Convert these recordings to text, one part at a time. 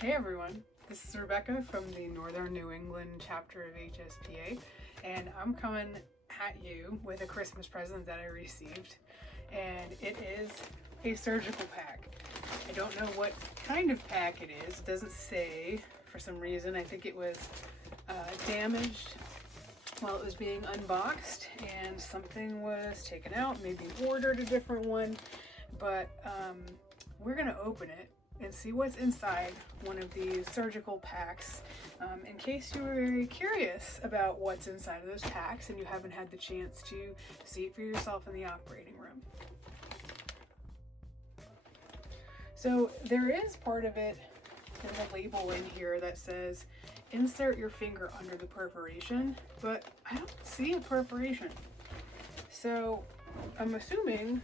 Hey everyone, this is Rebecca from the Northern New England chapter of HSPA, and I'm coming at you with a Christmas present that I received, and it is a surgical pack. I don't know what kind of pack it is. It doesn't say for some reason. I think it was damaged while it was being unboxed and something was taken out, maybe ordered a different one, but we're gonna open it and see what's inside one of these surgical packs, in case you were very curious about what's inside of those packs and you haven't had the chance to see it for yourself in the operating room. So there is part of it, there's a label in here that says insert your finger under the perforation, but I don't see a perforation. So I'm assuming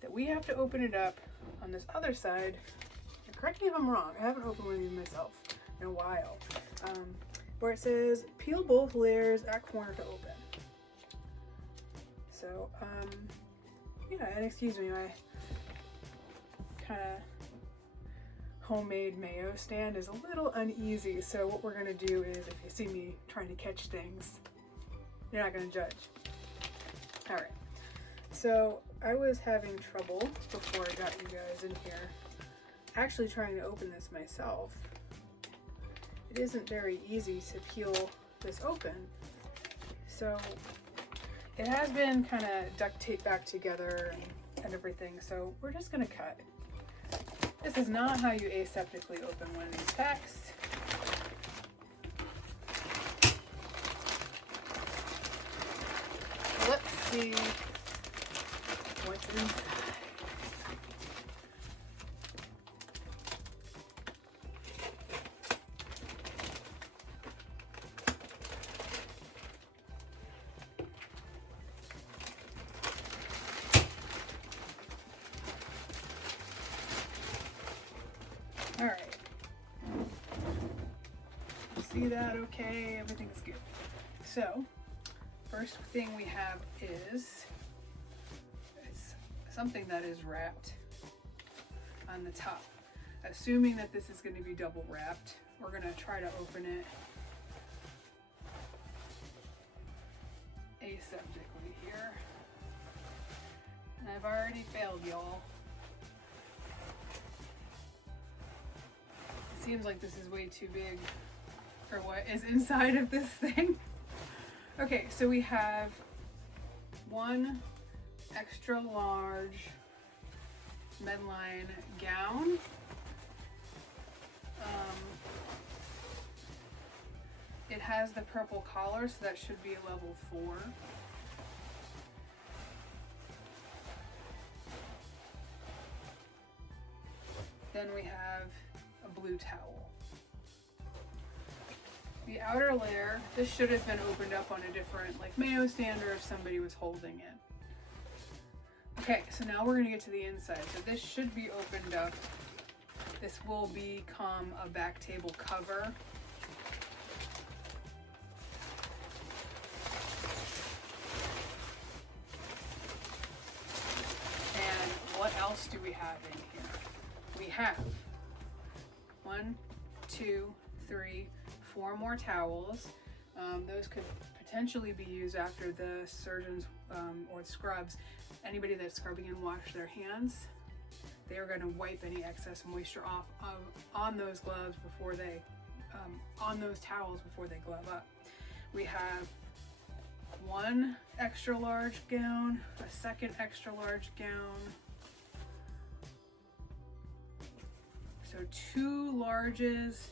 that we have to open it up on this other side. Correct me if I'm wrong, I haven't opened one of these myself in a while, where it says peel both layers at corner to open. So yeah, and excuse me, my kind of homemade mayo stand is a little uneasy, so what we're going to do is, if you see me trying to catch things, you're not going to judge. Alright, so I was having trouble before I got you guys in here actually trying to open this myself. It isn't very easy to peel this open, so it has been kind of duct taped back together and everything, so we're just going to cut. This is not how you aseptically open one of these packs. Let's see what's inside. All right, see that okay? Everything's good. So, first thing we have is, it's something that is wrapped on the top. Assuming that this is going to be double wrapped, we're going to try to open it aseptically here. And I've already failed, y'all. Seems like this is way too big for what is inside of this thing. Okay, so we have one extra large Medline gown. It has the purple collar, so that should be a level 4. Then we have a blue towel. The outer layer, this should have been opened up on a different mayo stand, or if somebody was holding it. Okay, so now we're going to get to the inside. So this should be opened up. This will become a back table cover. And what else do we have in here? We have 1, 2, 3, 4 more towels. Those could potentially be used after the surgeons or scrubs. Anybody that's scrubbing and wash their hands, they are going to wipe any excess moisture off on those gloves before they, on those towels before they glove up. We have 1 extra large gown, a second extra large gown. So 2 larges,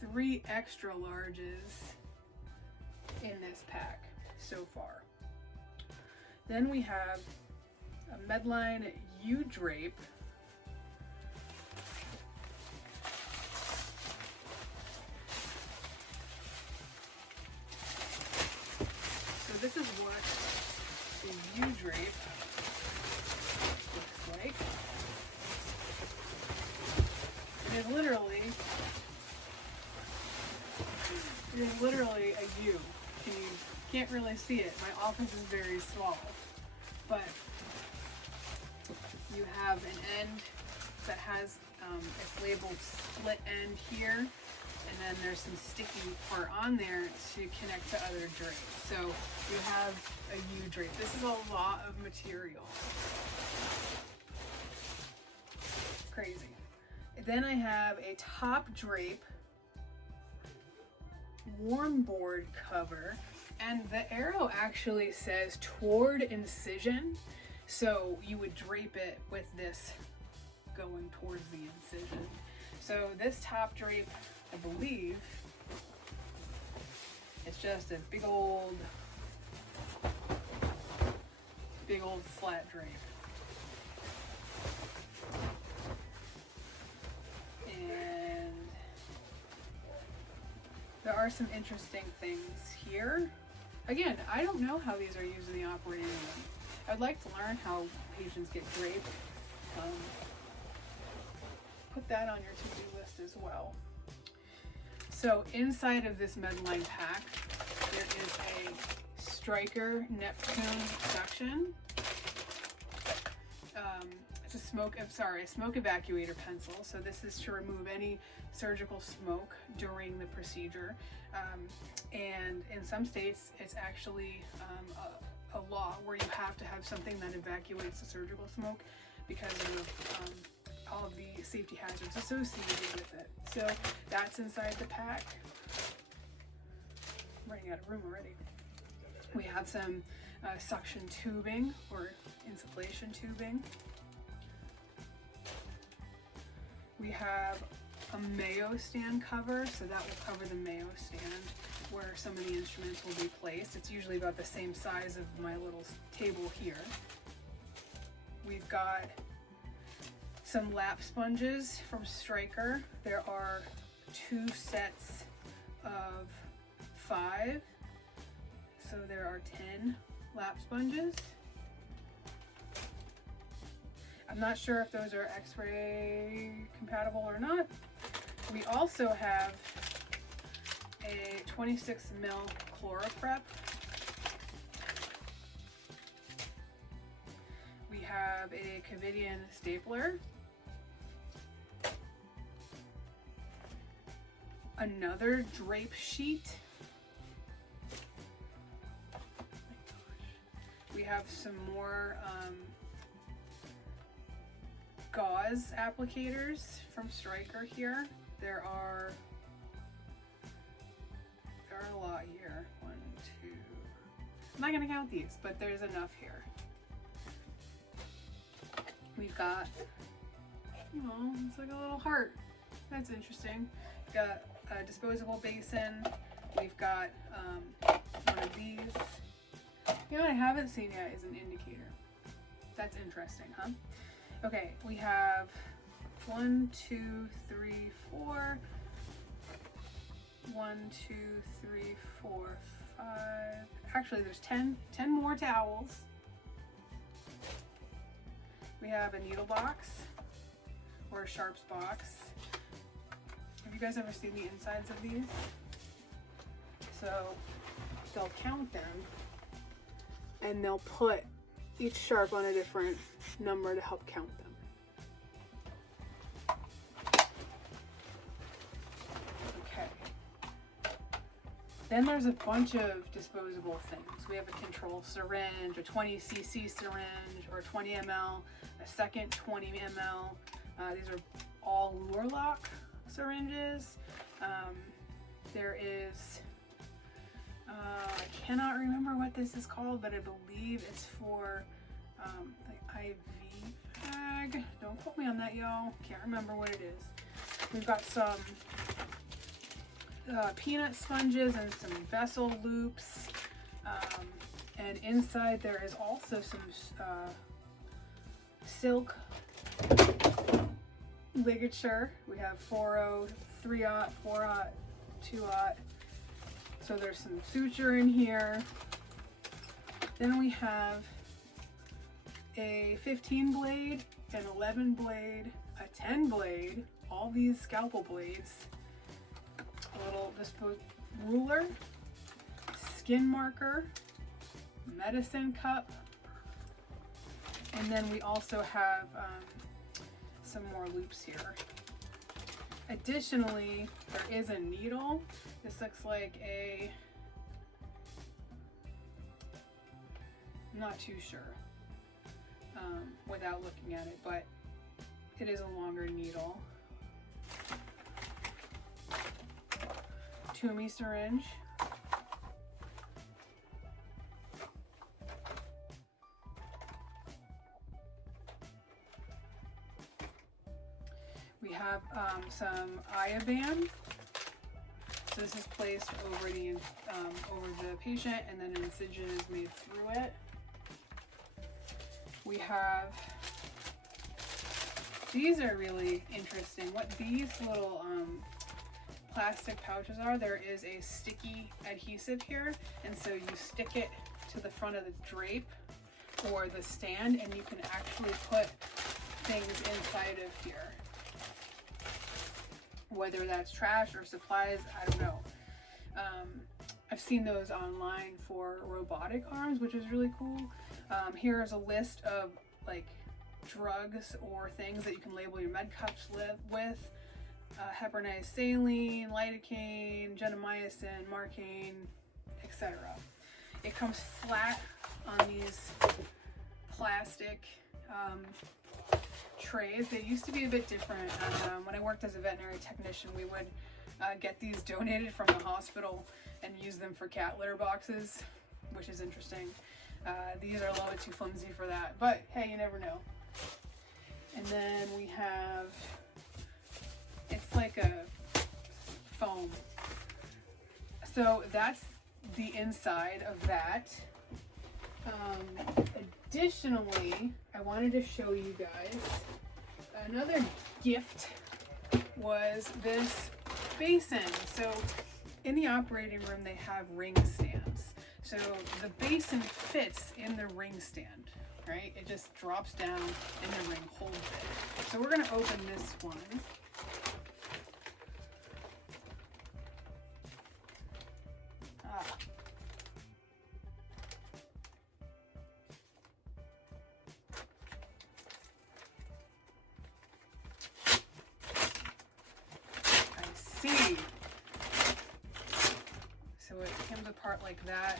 3 extra larges in this pack so far. Then we have a Medline U-drape. So this is what the U-drape looks like. It is literally a U. You can't really see it. My office is very small, but you have an end that has It's labeled split end here, and then there's some sticky part on there to connect to other drapes. So you have a U drape. This is a lot of material. Crazy. Then I have a top drape, warm board cover, and the arrow actually says toward incision. So you would drape it with this going towards the incision. So this top drape, I believe, it's just a big old flat drape. And there are some interesting things here. Again, I don't know how these are used in the operating room. I'd like to learn how patients get draped. Put that on your to-do list as well. So inside of this Medline pack, there is a Stryker Neptune suction. It's a smoke evacuator pencil. So this is to remove any surgical smoke during the procedure. And in some states, it's actually a law where you have to have something that evacuates the surgical smoke because of all of the safety hazards associated with it. So that's inside the pack. I'm running out of room already. We have some suction tubing or insufflation tubing. We have a Mayo stand cover, so that will cover the Mayo stand where some of the instruments will be placed. It's usually about the same size of my little table here. We've got some lap sponges from Stryker. There are 2 sets of 5, so there are 10 lap sponges. I'm not sure if those are X-ray compatible or not. We also have a 26 ml ChloraPrep. We have a Covidian stapler. Another drape sheet. Oh my gosh. We have some more gauze applicators from Stryker here. There are a lot here. 1, 2. I'm not gonna count these, but there's enough here. We've got, it's like a little heart. That's interesting. We've got a disposable basin. We've got one of these. You know what I haven't seen yet is an indicator. That's interesting, huh? Okay, we have 1, 2, 3, 4. 1, 2, 3, 4, 5. Actually, there's 10 more towels. We have a needle box or a sharps box. Have you guys ever seen the insides of these? So they'll count them and they'll put each sharp on a different number to help count them. Then there's a bunch of disposable things. We have a control syringe, a 20 cc syringe, or 20 ml, a second 20 ml. These are all Lurlock syringes. There is, I cannot remember what this is called, but I believe it's for the IV bag. Don't quote me on that, y'all. Can't remember what it is. We've got some peanut sponges and some vessel loops, and inside there is also some silk ligature. We have 4/0, 3/0, 4/0, 2/0. So there's some suture in here. Then we have a 15 blade, an 11 blade, a 10 blade, all these scalpel blades, a little ruler, skin marker, medicine cup, and then we also have some more loops here. Additionally, there is a needle. This looks like a, I'm not too sure without looking at it, but it is a longer needle. Toomey syringe. We have some Iabam. So this is placed over the patient, and then an incision is made through it. We have, these are really interesting. What these little plastic pouches are, there is a sticky adhesive here, and so you stick it to the front of the drape or the stand, and you can actually put things inside of here. Whether that's trash or supplies, I don't know. I've seen those online for robotic arms, which is really cool. Here's a list of like drugs or things that you can label your med cups with. Heparinase saline, lidocaine, gentamicin, marcaine, etc. It comes flat on these plastic trays. They used to be a bit different. When I worked as a veterinary technician, we would get these donated from the hospital and use them for cat litter boxes, which is interesting. These are a little bit too flimsy for that, but hey, you never know. And then we have, it's like a foam. So that's the inside of that. Additionally, I wanted to show you guys another gift was this basin. So in the operating room, they have ring stands. So the basin fits in the ring stand, right? It just drops down and the ring holds it. So we're gonna open this one. See, so it comes apart like that,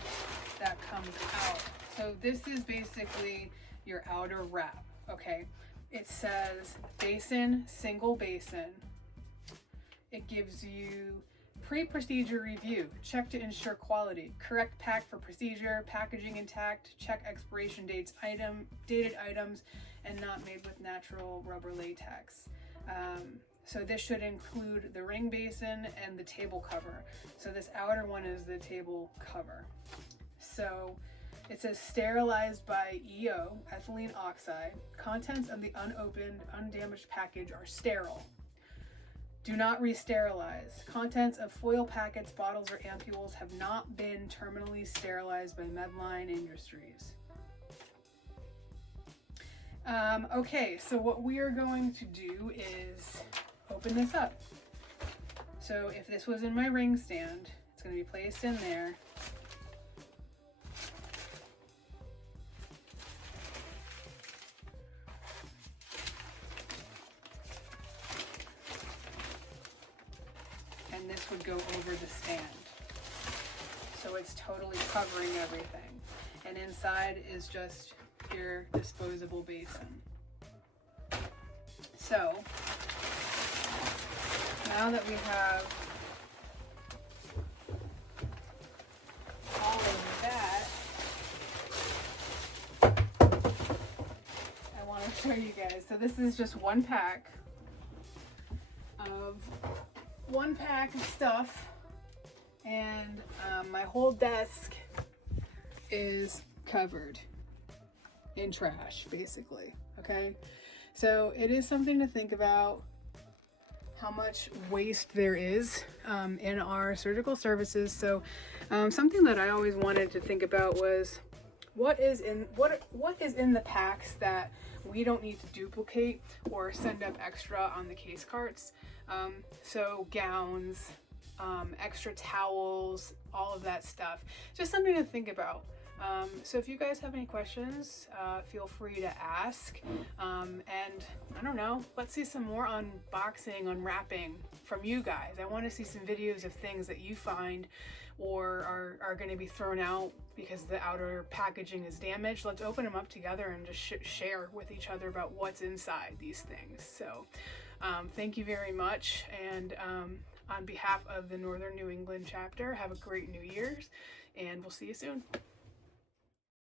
that comes out. So this is basically your outer wrap, okay? It says basin, single basin. It gives you pre-procedure review, check to ensure quality, correct pack for procedure, packaging intact, check expiration dates, dated items, and not made with natural rubber latex. So this should include the ring basin and the table cover. So this outer one is the table cover. So it says sterilized by EO, ethylene oxide. Contents of the unopened, undamaged package are sterile. Do not re-sterilize. Contents of foil packets, bottles, or ampules have not been terminally sterilized by Medline Industries. Okay, so what we are going to do is open this up. So if this was in my ring stand, it's going to be placed in there. And this would go over the stand. So it's totally covering everything. And inside is just your disposable basin. So now that we have all of that, I want to show you guys. So this is just one pack of stuff, and my whole desk is covered in trash, basically. Okay, so it is something to think about, how much waste there is in our surgical services. So something that I always wanted to think about was what is in the packs that we don't need to duplicate or send up extra on the case carts. So gowns, extra towels, all of that stuff. Just something to think about. So if you guys have any questions, feel free to ask. And I don't know, let's see some more unboxing, unwrapping from you guys. I want to see some videos of things that you find or are going to be thrown out because the outer packaging is damaged. Let's open them up together and just share with each other about what's inside these things. So thank you very much. And on behalf of the Northern New England chapter, have a great New Year's, and we'll see you soon.